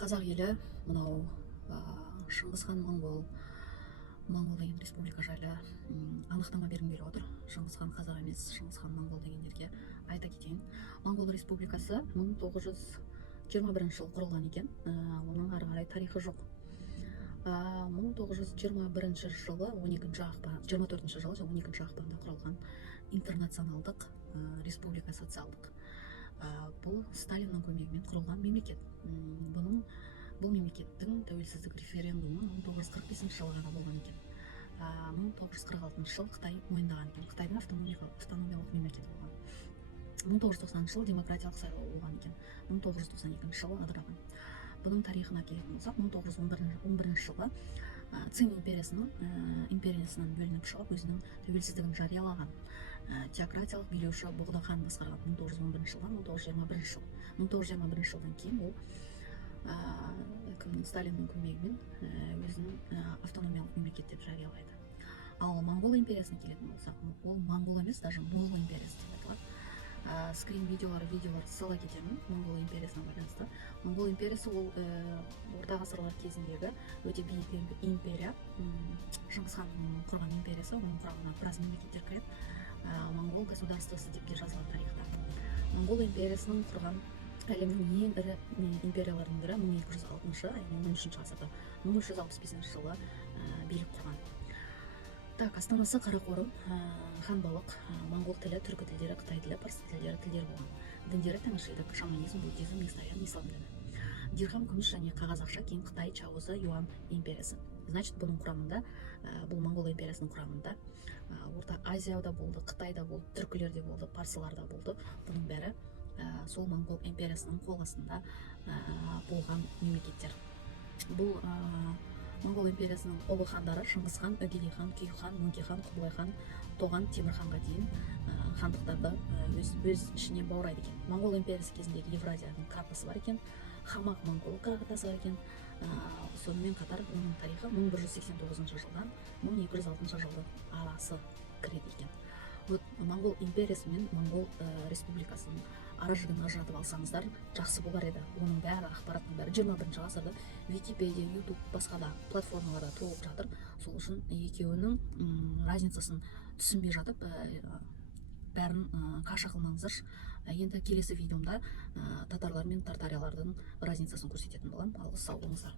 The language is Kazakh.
қазақ елі мынау Шыңғыс хан Моңғол деген республика жайлы анықтама бергім келіп отыр. Шыңғыс хан қазақ емес, Шыңғыс хан Моңғол дегендерге айта кетейін. Моңғол республикасы 1921 жылы құрылған екен. Оның ары қарай тарихы жоқ. 1921 жылы 12 ақпан, 24 жылы 12 ақпанда құрылған интернационалдық республика социалдық. Бұл Сталиннің көмегімен құрылған мемлекет. Бұл мемлекеттің тәуелсіздік референдумы 1945 жылы ғана болған екен. 1946 жылы Қытай мойындаған екен. Қытайдың автономиялық мемлекеті болған. 1990 жылы демократиялық сайлау болған екен. 1992 жылы ыдыраған. Бұның тарихына келетін болсақ, 1911 жылы Цин империясынан бөлініп шығып, өзінің тәуелсіздігін жариялаған теократиялық билеуші Бұғда хан басқарған 1911 жылдан 1921 жыл. 1921 жылдан кейін ол Сталиннің көмегімен өзінің автономиялық мемлекет деп жариялайды. Ал Моңғол империясына келетін болсақ, ол Моңғол емес, даже Моғол империясы деп айтылады. Скрин видеоларды сала кетемін Моңғол империясына байланысты. Моңғол империясы ол орта ғасырлар кезіндегі өте биік империя. Шыңғыс хан құрған империясы, оның құрамына біраз мемлекеттер кіреді. Моңғол государствосы деп жазылған тарихта. Моңғол империясының құрған әлемнің ең ірі империяларының бірі 1206 13 ғасырда 1365 жылы билік құрған. Астанасы Қарақорым, ханбалық, моңғол тілі, түркі тілдері, қытай тілі, парсы тілдері болған. Діндері тәңіршілдік, шаманизм, буддизм, исламизм, ислам діні. Дирхам, күміс және қағаз ақша кейін Қытай, Чаозы, Юан империясы. Значит, бұның құрамында, бұл Моңғол империясының құрамында Орта Азияда болды, Қытайда болды, түркілерде болды, парсыларда болды. Бұның бәрі сол Моңғол империясының қол астында болған мемлекеттер. Бұл Моңғол империясының ұлы хандары Шыңғыс хан, Үгедей хан, Күйік хан, Мөңке хан, Құбылай хан, Тоған, Темір ханға дейін хандықтарды өз ішіне баурайды екен. Моңғол империясы кезіндегі Евразияның картасы бар екен, Хамақ моңғол картасы бар екен. Сонымен қатар оның тарихы 1189 жылдан 1206 жылдың арасы кіреді екен. Моңғол империясы мен Моңғол республикасының ара жігін ажыратып алсаңыздар жақсы болар еді. Оның бәрі ақпараттың бәрі 21 ғасырда Википедия, YouTube, басқа да платформаларда толып жатыр. Сол үшін екеуінің разницасын түсінбей жатып, бәрін қаша қылмаңыздар. Енді келесі видеомда татарлар мен тартариялардың разницасын көрсететін боламын. Алғыс, сау болыңыздар.